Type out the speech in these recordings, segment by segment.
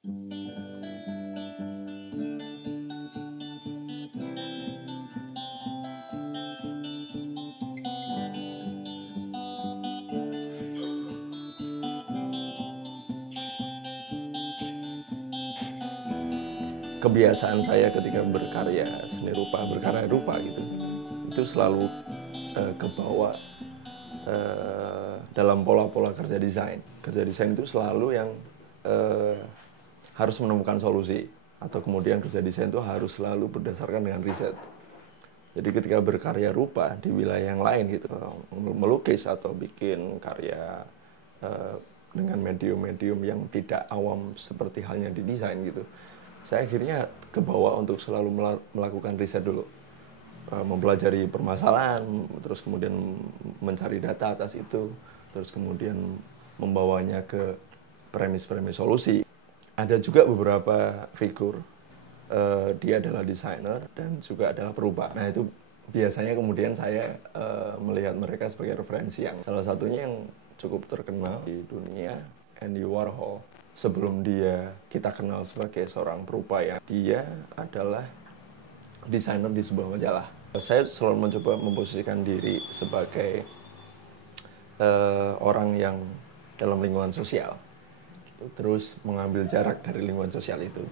Kebiasaan saya ketika berkarya seni rupa, berkarya rupa gitu, itu selalu kebawa dalam pola-pola kerja desain. Kerja desain itu selalu yang harus menemukan solusi, atau kemudian kerja desain itu harus selalu berdasarkan dengan riset. Jadi ketika berkarya rupa di wilayah yang lain gitu, melukis atau bikin karya dengan medium-medium yang tidak awam seperti halnya di desain gitu, saya akhirnya kebawa untuk selalu melakukan riset dulu, mempelajari permasalahan, terus kemudian mencari data atas itu, terus kemudian membawanya ke premis-premis solusi. Ada juga beberapa figur, dia adalah desainer dan juga adalah perubah. Nah itu biasanya kemudian saya melihat mereka sebagai referensi, yang salah satunya yang cukup terkenal di dunia, Andy Warhol. Sebelum kita kenal sebagai seorang perupaya, dia adalah desainer di sebuah majalah. Saya selalu mencoba memposisikan diri sebagai orang yang dalam lingkungan sosial, gitu. Terus mengambil jarak dari lingkungan sosial itu.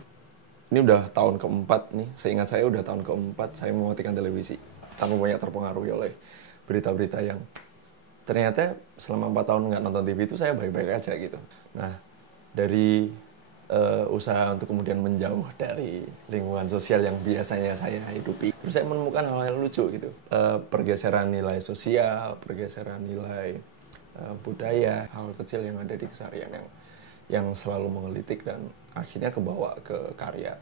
Ini udah tahun keempat nih, seingat saya udah tahun keempat saya mematikan televisi. Sangat banyak terpengaruhi oleh berita-berita yang ternyata selama 4 tahun nggak nonton TV itu saya baik-baik aja gitu. Nah, dari usaha untuk kemudian menjauh dari lingkungan sosial yang biasanya saya hidupi, terus saya menemukan hal-hal lucu gitu, pergeseran nilai sosial, pergeseran nilai budaya, hal kecil yang ada di keseharian yang selalu menggelitik dan akhirnya kebawa ke karya.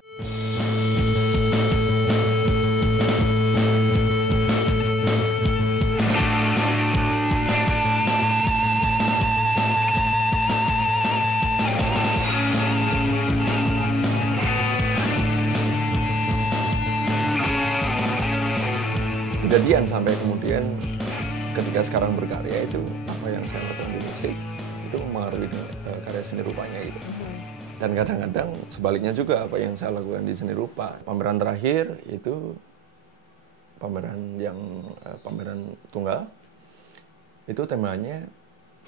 Kejadian sampai kemudian ketika sekarang berkarya itu, apa yang saya lakukan di musik itu mempengaruhi karya seni rupanya gitu. Dan kadang-kadang sebaliknya juga, apa yang saya lakukan di seni rupa. Pameran terakhir itu pameran tunggal, itu temanya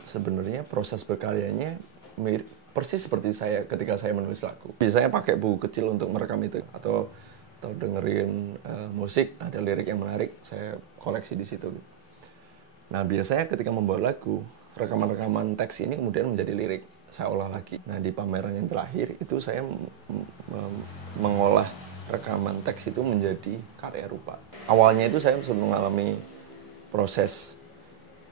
sebenarnya proses berkaryanya mirip persis seperti saya ketika saya menulis lagu. Biasanya pakai buku kecil untuk merekam itu, atau dengerin musik, ada lirik yang menarik, saya koleksi di situ. Nah biasanya ketika membuat lagu, rekaman-rekaman teks ini kemudian menjadi lirik, saya olah lagi. Nah di pameran yang terakhir itu saya mengolah rekaman teks itu menjadi karya rupa. Awalnya itu saya mengalami proses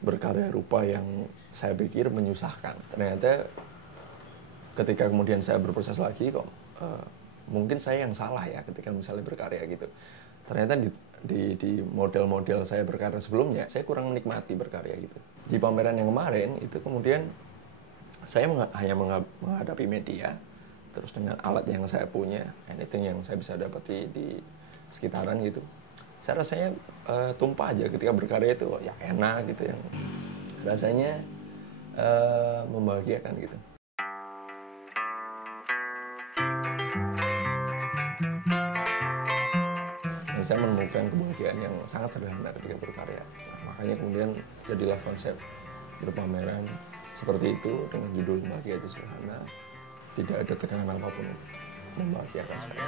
berkarya rupa yang saya pikir menyusahkan. Ternyata ketika kemudian saya berproses lagi, kok mungkin saya yang salah ya ketika misalnya berkarya gitu. Ternyata di model-model saya berkarya sebelumnya, saya kurang menikmati berkarya gitu. Di pameran yang kemarin itu kemudian saya hanya menghadapi media, terus dengan alat yang saya punya, anything yang saya bisa dapati di sekitaran gitu. Saya rasanya tumpah aja ketika berkarya itu, ya enak gitu, yang rasanya membahagiakan gitu. Dan saya menemukan kebahagiaan yang sangat sederhana ketika berkarya. Nah, makanya kemudian jadilah konsep berpameran seperti itu dengan judul Bahagia Itu Sederhana. Tidak ada tekanan apapun untuk membahagiakan saya.